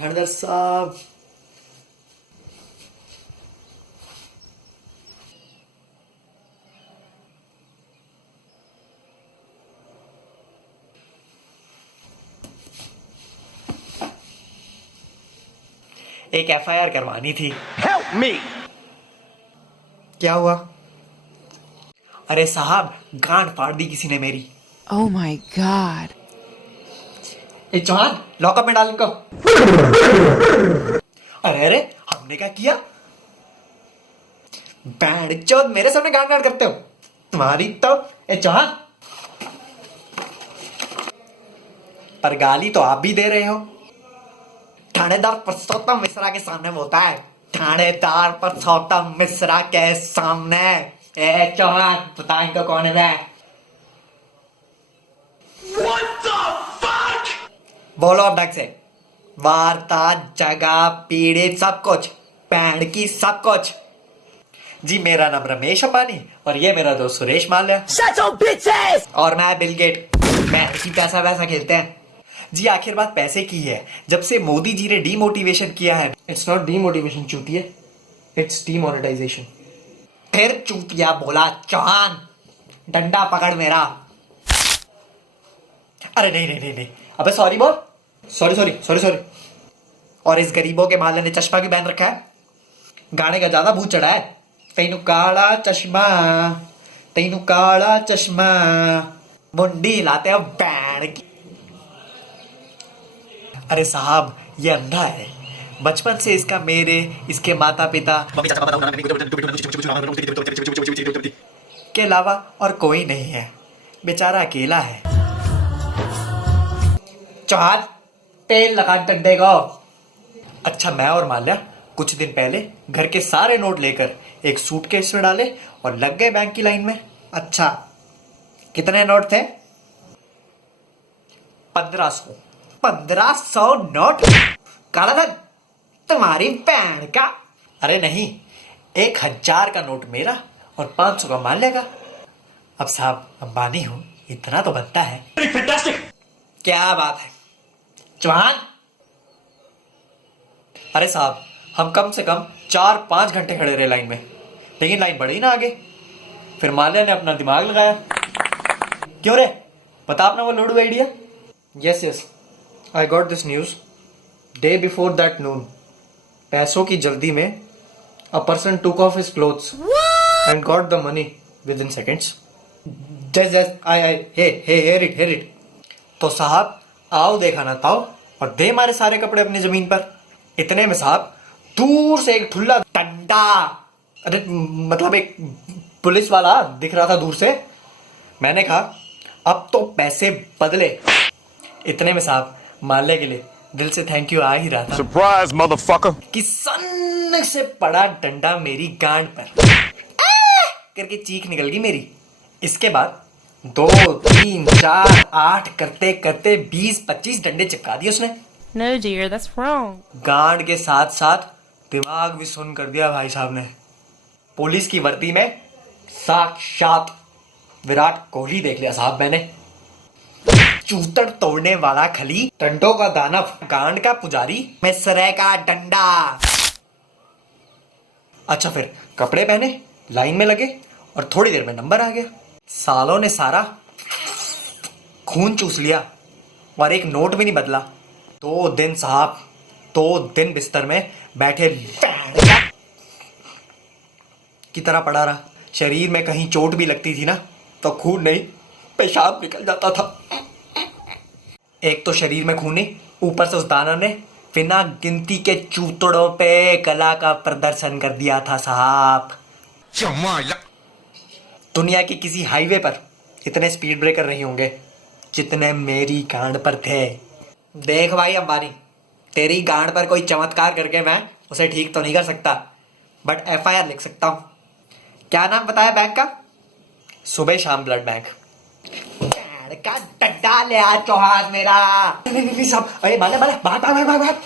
थानेदार साहब, एक एफआईआर करवानी थी। Help me! क्या हुआ? अरे साहब, गांड फाड़ दी किसी ने मेरी। Oh my god. ए चौहान, लॉकअप में डाल इनको। अरे अरे, हमने क्या किया? बैंड चौथ, मेरे सामने गांड गांड करते हो तुम्हारी तो। ए चौहान, पर गाली तो आप भी दे रहे हो। थानेदार पुरुषोत्तम मिश्रा के सामने बोलता है, थानेदार पुरुषोत्तम मिश्रा के सामने। ए चौहान, बता इनको कौन है? What the fuck? बोलो अब ढंग से। वार्ता, जगह, पीड़ित, सब कुछ, बैंड की सब कुछ। जी, मेरा नाम रमेश अपानी और ये मेरा दोस्त Suresh Mallya. Shut your bitches! और मैं बिल गेट। बैंड की पैसा वैसा खेलते हैं। जी, आखिर बात पैसे की है। जब से मोदी जी ने डीमोटिवेशन किया है। इट्स नॉट डीमोटिवेशन चूतिया, इट्स डीमोनेटाइजेशन। फिर चूतिया बोला चौहान, डंडा पकड़ मेरा। अरे नहीं नहीं नहीं नहीं, अबे सॉरी बोल। Sorry sorry sorry sorry. और इस गरीबों के माले ने चश्मा भी पहन रखा है। गाने का ज्यादा भूत चढ़ा है। तैनू काला चश्मा, तैनू काला चश्मा, मुंडी लाते हैं बैंड की। अरे साहब, ये अंधा है। बचपन से इसका मेरे, इसके माता पिता के अलावा और कोई नहीं है। बेचारा अकेला है। चौहान, तेल लगा डंडे को। अच्छा, मैं और माल्या कुछ दिन पहले घर के सारे नोट लेकर एक सूटकेस में डाले और लग गए बैंक की लाइन में। अच्छा, कितने नोट थे? 1500। 1500 नोट? काला धन, तुम्हारी बैंड का। अरे नहीं, 1000 का नोट मेरा और 500 का माल्या का। अब साहब, अंबानी हूं, इतना तो बनता है। क्या बात है चौहान। अरे साहब, हम कम से कम 4-5 घंटे खड़े रहे लाइन में, लेकिन लाइन बढ़ी ना आगे। फिर माल्या ने अपना दिमाग लगाया। क्यों रे, बता अपना वो लोडू idea. Yes yes, I got this news day before that noon. पैसों की जल्दी में a person took off his clothes and got the money within seconds. Just just I hear it. तो साहब, आओ देखा ना ताओ और दे मारे सारे कपड़े अपनी जमीन पर। इतने में साहब, दूर से एक ठुल्ला डंडा, अरे मतलब एक पुलिस वाला दिख रहा था दूर से। मैंने कहा, अब तो पैसे बदले। इतने में साहब, माल्या के लिए दिल से थैंक यू आ ही रहा था। Surprise, motherfucker! कि सन से पड़ा डंडा मेरी गांड पर करके चीख निकल गई मेरी। इसके बाद 2, 3, 4, 8 करते करते 20-25 डंडे चिपका दिए उसने। No, dear, that's wrong. गांड के साथ साथ दिमाग भी सुन कर दिया भाई साहब ने। पुलिस की वर्दी में साक्षात विराट कोहली देख लिया साहब मैंने। चूतड़ तोड़ने वाला खली, डंडों का दानव, गांड का पुजारी, मिसरे का डंडा। अच्छा, फिर कपड़े पहने, लाइन में लगे और थोड़ी देर में नंबर आ गया। सालों ने सारा खून चूस लिया और एक नोट भी नहीं बदला। 2 दिन साहब, 2 दिन बिस्तर में बैठे की तरह पड़ा रहा। शरीर में कहीं चोट भी लगती थी ना, तो खून नहीं, पेशाब निकल जाता था। एक तो शरीर में खून नहीं, ऊपर से उस दाना ने बिना गिनती के चूतड़ों पे कला का प्रदर्शन कर दिया था साहब। दुनिया की किसी हाईवे पर इतने स्पीड ब्रेकर नहीं होंगे जितने मेरी गांड पर थे। देख भाई अंबानी, तेरी गांड पर कोई चमत्कार करके मैं उसे ठीक तो नहीं कर सकता, बट एफआईआर लिख सकता हूं। क्या नाम बताया बैंक का? सुबह शाम ब्लड बैंक। का डंडा ले आ चौहान मेरा। नहीं नहीं नहीं साहब, अरे माले माले, भाग भाग भाग भाग।